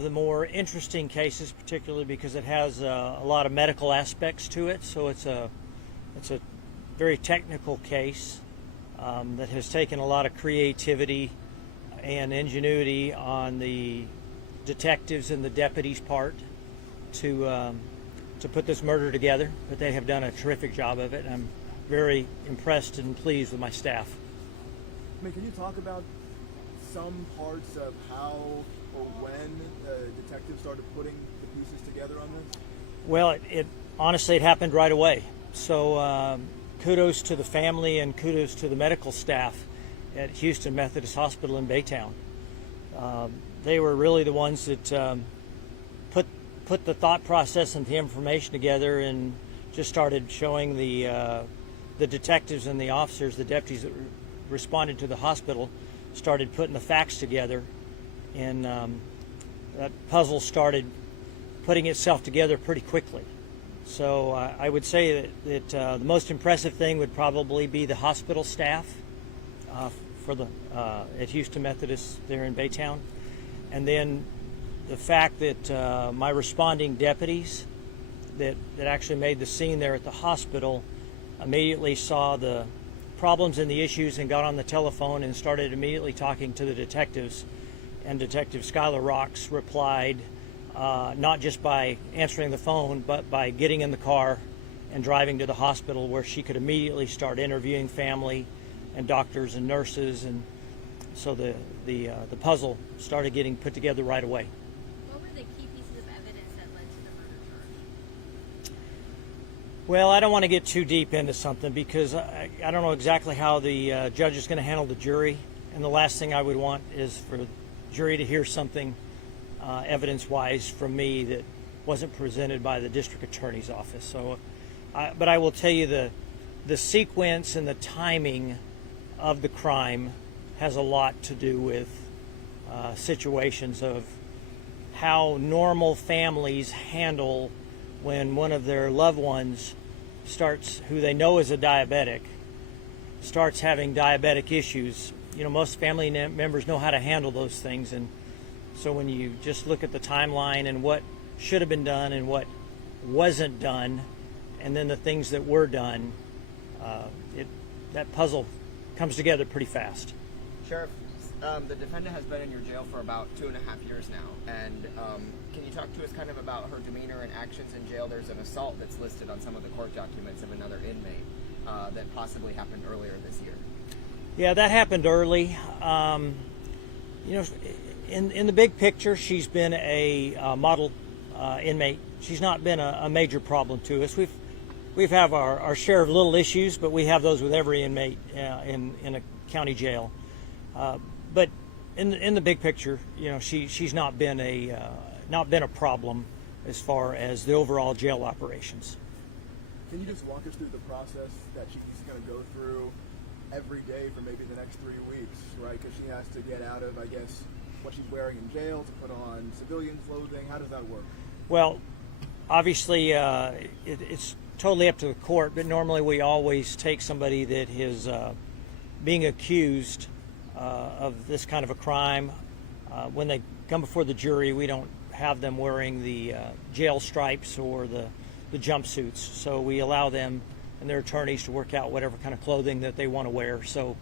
The more interesting cases, particularly because it has a lot of medical aspects to it, so it's a very technical case that has taken a lot of creativity and ingenuity on the detectives and the deputies' part to put this murder together. But they have done a terrific job of it. I'm very impressed and pleased with my staff. I mean, can you talk about some parts of how or when detectives started putting the pieces together on this? Well, it honestly, it happened right away. So kudos to the family and kudos to the medical staff at Houston Methodist Hospital in Baytown. They were really the ones that put the thought process and the information together, and just started showing the detectives and the officers, the deputies that responded to the hospital, started putting the facts together, and that puzzle started putting itself together pretty quickly. So I would say that the most impressive thing would probably be the hospital staff at Houston Methodist there in Baytown, and then the fact that my responding deputies that actually made the scene there at the hospital immediately saw the problems and the issues and got on the telephone and started immediately talking to the detectives. And Detective Skylar Rocks replied, not just by answering the phone, but by getting in the car and driving to the hospital, where she could immediately start interviewing family and doctors and nurses, and so the puzzle started getting put together right away. What were the key pieces of evidence that led to the murder charge? Well, I don't want to get too deep into something because I don't know exactly how the judge is going to handle the jury, and the last thing I would want is for the jury to hear something evidence-wise from me that wasn't presented by the district attorney's office. So, but I will tell you the sequence and the timing of the crime has a lot to do with situations of how normal families handle when one of their loved ones starts, who they know is a diabetic, starts having diabetic issues. You know, most family members know how to handle those things, and so when you just look at the timeline and what should have been done and what wasn't done, and then the things that were done, that puzzle comes together pretty fast. Sheriff, the defendant has been in your jail for about 2.5 years now, and can you talk to us kind of about her demeanor and actions in jail? There's an assault that's listed on some of the court documents of another inmate that possibly happened earlier this year. Yeah, that happened early. You know, in the big picture, she's been a model inmate. She's not been a major problem to us. We've have our share of little issues, but we have those with every inmate in a county jail. But in the big picture, you know, she's not been a problem as far as the overall jail operations. Can you just walk us through the process that she's going to go through every day for maybe the next 3 weeks, right? Because she has to get out of, I guess, what she's wearing in jail to put on civilian clothing. How does that work? Well, obviously, it's totally up to the court, but normally we always take somebody that is being accused of this kind of a crime. When they come before the jury, we don't have them wearing the jail stripes or the jumpsuits, so we allow them and their attorneys to work out whatever kind of clothing that they want to wear. So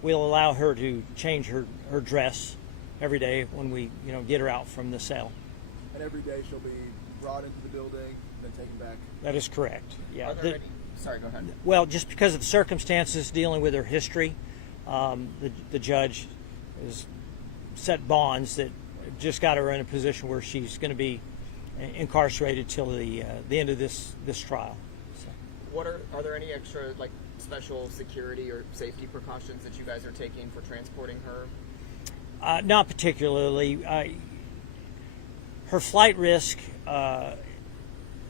we'll allow her to change her dress every day when we get her out from the cell. And every day she'll be brought into the building, then taken back? That is correct, yeah. Sorry, go ahead. Well, just because of the circumstances dealing with her history, the judge has set bonds that just got her in a position where she's going to be incarcerated till the end of this trial. So. Are there any extra, like, special security or safety precautions that you guys are taking for transporting her? Not particularly. Her flight risk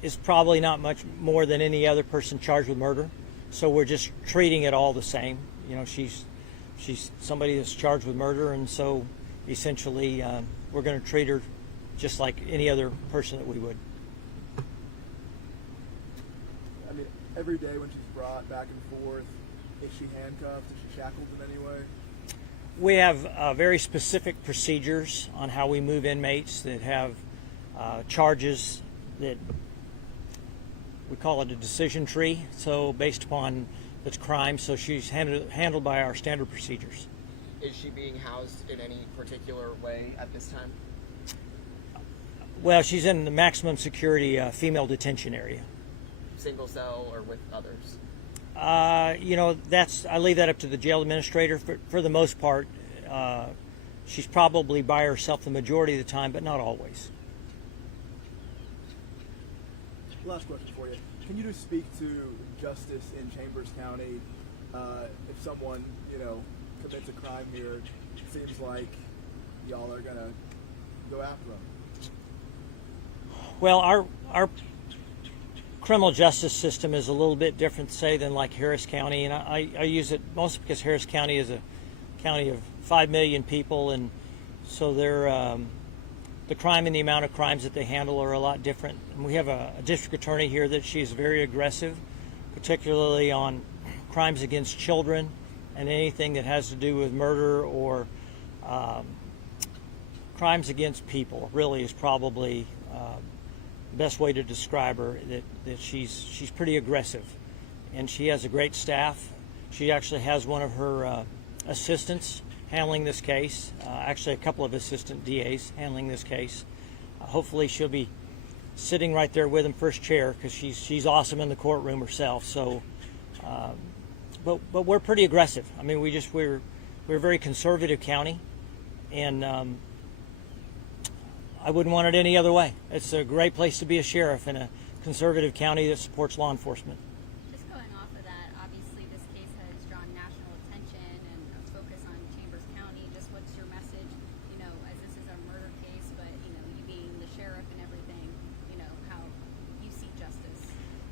is probably not much more than any other person charged with murder, so we're just treating it all the same. You know, she's somebody that's charged with murder, and so essentially we're going to treat her just like any other person that we would. I mean, every day when she's brought back and forth, is she handcuffed? Is she shackled in any way? We have very specific procedures on how we move inmates that have charges that we call it a decision tree. So based upon its crime, so she's handled by our standard procedures. Is she being housed in any particular way at this time? Well, she's in the maximum security female detention area. Single cell or with others? I leave that up to the jail administrator. For the most part, she's probably by herself the majority of the time, but not always. Last question for you. Can you just speak to justice in Chambers County? If someone, commits a crime here, it seems like y'all are gonna go after them. Well, our criminal justice system is a little bit different, say, than like Harris County, and I use it mostly because Harris County is a county of 5 million people, and so the crime and the amount of crimes that they handle are a lot different. And we have a district attorney here that she's very aggressive, particularly on crimes against children and anything that has to do with murder or crimes against people. Really is probably the best way to describe her. That she's pretty aggressive, and she has a great staff. She actually has one of her assistants handling this case, actually a couple of assistant DAs handling this case. Hopefully she'll be sitting right there with him first chair, because she's awesome in the courtroom herself. So, but we're pretty aggressive. I mean, we're a very conservative county, and I wouldn't want it any other way. It's a great place to be a sheriff in a conservative county that supports law enforcement. Just going off of that, obviously this case has drawn national attention and a focus on Chambers County. Just what's your message, as this is a murder case, but, you being the sheriff and everything, how you see justice?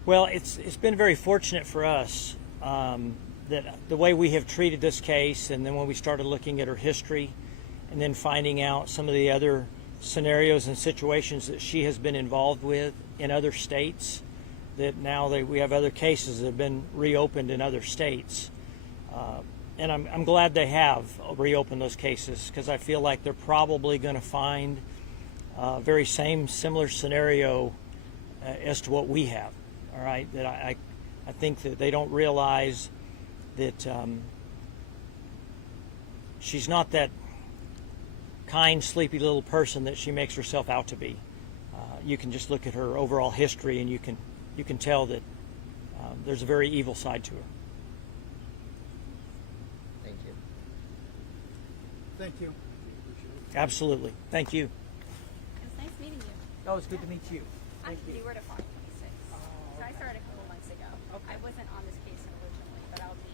Well, it's been very fortunate for us that the way we have treated this case, and then when we started looking at her history, and then finding out some of the other scenarios and situations that she has been involved with in other states, that now we have other cases that have been reopened in other states. And I'm glad they have reopened those cases, because I feel like they're probably going to find a very similar scenario as to what we have. All right, that I think that they don't realize that she's not that kind, sleepy little person that she makes herself out to be. You can just look at her overall history, and you can tell that there's a very evil side to her. Thank you. Thank you. Absolutely. Thank you. It was nice meeting you. Oh, it's good to meet you. You were to talk.